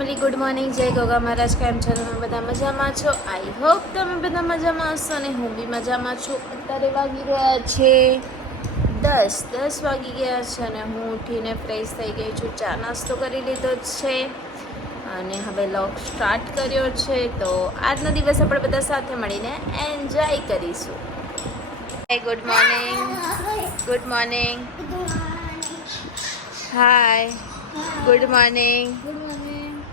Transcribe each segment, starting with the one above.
Family good morning જય ગોગા મહારાજ કેમ છો? તમે બધા મજામાં છો? આઈ હોપ તમે બધા મજામાં હશો અને હું બી મજામાં છું. અત્યારે વાગી ગયા છે દસ દસ વાગી ગયા છે અને હું ઉઠીને ફ્રેશ થઈ ગઈ છું. ચા નાસ્તો કરી લીધો છે અને હવે લોક સ્ટાર્ટ કર્યો છે. તો આજનો દિવસ આપણે બધા સાથે મળીને એન્જોય કરીશું. Good morning good morning hi good morning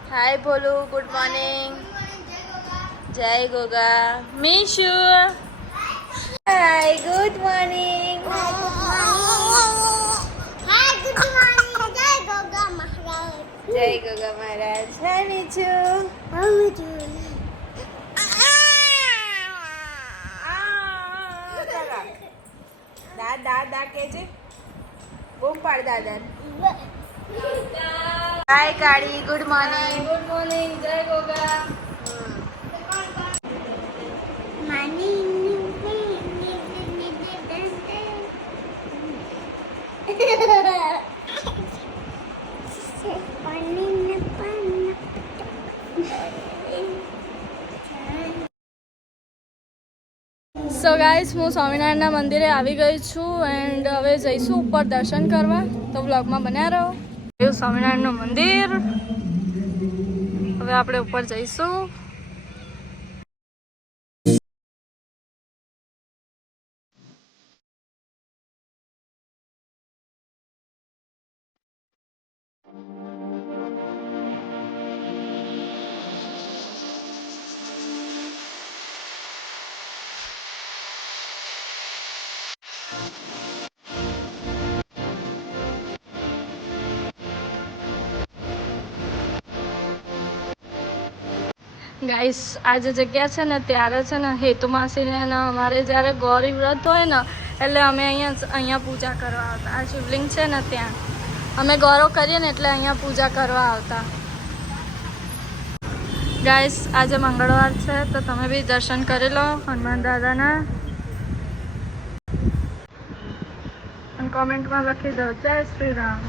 hi Bholu good morning જય Goga Mishu hi good morning જય ગોગા મહારાજ હાય મીશુ દાદા દાદા દા કે છે બૂમ પાડ દાદા હાય કાળી ગુડ મોર્નિંગ ગુડ મોર્નિંગ જય ગોગા સો ગાઈસ હું સ્વામિનારાયણના મંદિરે આવી ગઈ છું એન્ડ હવે જઈશું ઉપર દર્શન કરવા. તો બ્લોગમાં બન્યા રહો. સ્વામિનારાયણનું મંદિર. હવે આપણે ઉપર જઈશું. ગાઈસ આ જે જગ્યા છે ને, ત્યારે છે ને, હેતુ માસીને અમારે જ્યારે ગૌરી વ્રત હોય ને, એટલે અમે અહીંયા અહીંયા પૂજા કરવા આવતા. આ શિવલિંગ છે ને ત્યાં. અમે ગૌરવ કરીએ ને, એટલે અહીંયા પૂજા કરવા આવતા. ગાઈસ, આજે મંગળવાર છે, તો તમે બી દર્શન કરી લો હનુમાન દાદાના. કોમેન્ટમાં લખી દો, જય શ્રી રામ.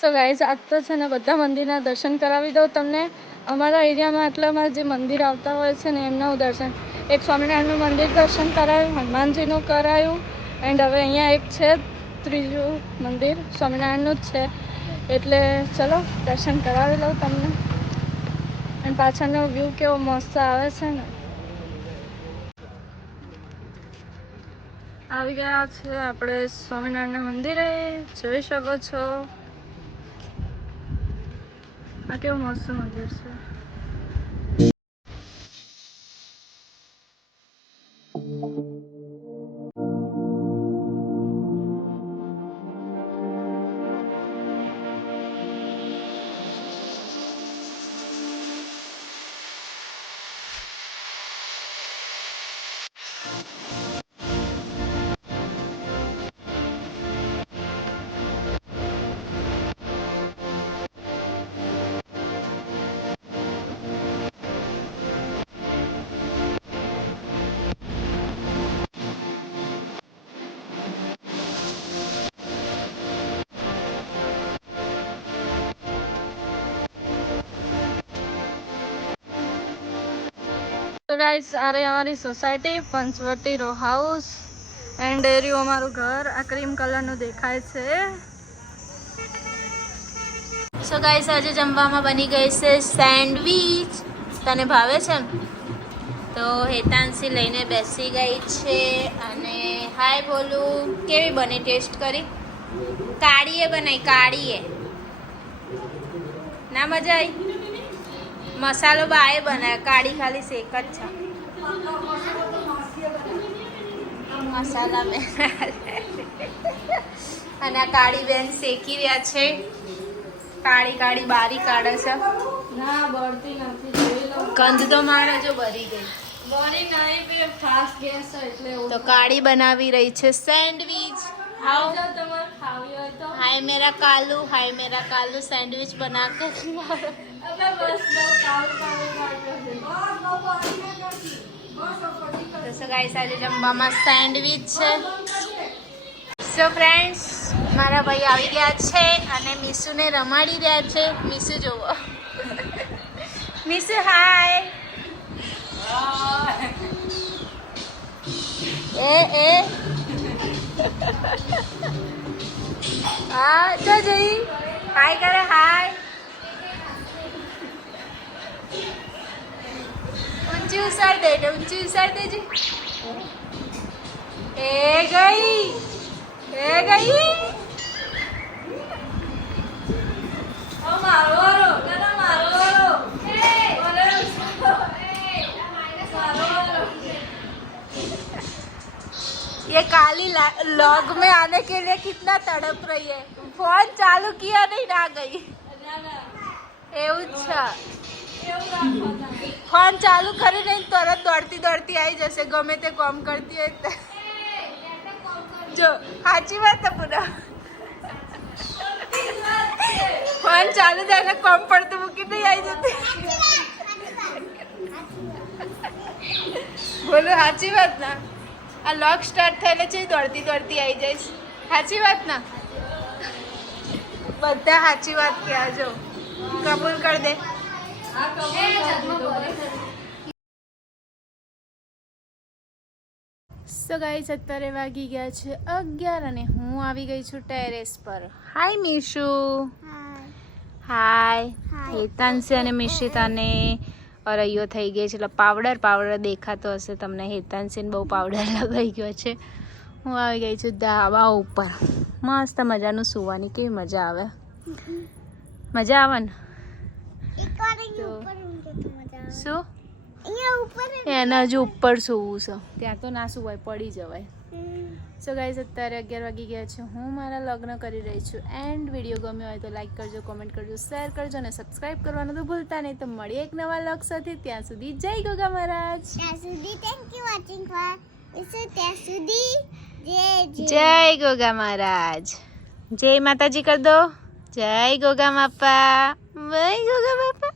સો ગાઈઝ આજ તો છે ને બધા મંદિરના દર્શન કરાવી દઉં તમને. અમારા એરિયામાં આટલામાં જે મંદિર આવતા હોય છે ને એમના દર્શન. એક સ્વામિનારાયણનું મંદિર દર્શન કરાયું, હનુમાનજીનું કરાયું એન્ડ હવે અહીંયા એક છે ત્રીજું મંદિર, સ્વામિનારાયણનું જ છે. એટલે ચલો, દર્શન કરાવી લઉં તમને. અને પાછળનો વ્યૂ કેવો મસ્ત આવે છે ને. આવી ગયા છે આપણે સ્વામિનારાયણના મંદિરે. જોઈ શકો છો. આ કેવું મસ્ત મંદિર છે તો ગાઈસ આ રહી અમારી society Panchavati row house and રહ્યું અમારું ઘર. આ ક્રીમ કલરનું દેખાય છે. સો ગાઈસ આજે જમવામાં બની ગઈ છે સેન્ડવીચ. તને ભાવે છે તો હેતાંશી લઈને બેસી ગઈ છે અને હાય બોલું. કેવી બની ટેસ્ટ કરી? કાળીએ બનાવી કાળીએ. ના મજા આવી મસાલો બાએ બનાવ્યો કાળી ખાલી શેક જ છે. મસાલા મેં અને આ કાળી બેન શેકી રહ્યા છે. કાળી કાળી બારી કાઢે છે. ના બળતી નથી કંદ તો મારે જો ભરી ગઈ. બળી નહીં બે ફાસ્ટ ગેસ એટલે તો કાળી બનાવી રહી છે સેન્ડવિચ. હાઉ હાય મેરા કાલુ હાય મેરા કાલુ સેન્ડવિચ બના કે તો ગાઈસ આજે જમવામાં સેન્ડવિચ છે. સો ફ્રેન્ડ્સ મારા ભાઈ આવી ગયા છે અને મીસુને રમાડી રહ્યા છે. મીસુ જોવો મીસુ હાય એ એ. હા જો જઈ. હાય કરે હાય ઊંચી ઉસાર દે એટલે ઊંચી ઉસાર દેજે એ ગઈ એ ગઈ ઓ મારો વારો ના મારો વારો ये काली लॉग में आने के लिए कितना तड़प रही है फोन चालू किया नहीं ना गई એવું જ છે ફોન ચાલુ કરી નહીં તરત દોડતી દોડતી આવી જશે. ગમે તે કોમ કરતી હોય જો, સાચી વાત પૂરા ફોન ચાલુ થાય ને કોમ પડતું મૂકી નહીં આવી જતી. બોલો, સાચી વાત ના? આ લોક સ્ટાર્ટ થયેલે છે, દોડતી દોડતી આવી જઈશ. સાચી વાત ના? બધા સાચી વાત કહ્યા જો. કબૂલ કરી દે. સો ગાઈસ અત્યારે વાગી ગયા છે અગિયાર અને હું આવી ગઈ છું ટેરેસ પર. હાય મીશુ હાય હેતાંશી અને મિશિતાને અરૈયો થઈ ગઈ છે. એટલે પાવડર પાવડર દેખાતો હશે તમને. હેતાંશીને બહુ પાવડર લગાઈ ગયો છે. હું આવી ગઈ છું ધાબા ઉપર. મસ્ત મજાનું સુવાની કેવી મજા આવે. મજા આવે ને? શું? જ હજુ ઉપર સુવું છે. ત્યાં તો ના સુવાય પડી જવાય. સો ગાઈઝ અત્યારે અગિયાર વાગી ગયા છે. હું મારા લગ્ન કરી રહી છું. એન્ડ વીડિયો ગમ્યો હોય તો લાઈક કરજો કોમેન્ટ કરજો શેર કરજો અને સબસ્ક્રાઈબ કરવાનું તો ભૂલતા નહીં. તો મળીએ એક નવા લગ સાથે. ત્યાં સુધી જય ગોગા મહારાજ. ત્યાં સુધી થેન્ક યુ વોચિંગ ફોર ત્યાં સુધી જય જય. જય ગોગા મહારાજ. જય માતાજી કર દો. જય ગોગા બાપા જય ગોગા બાપા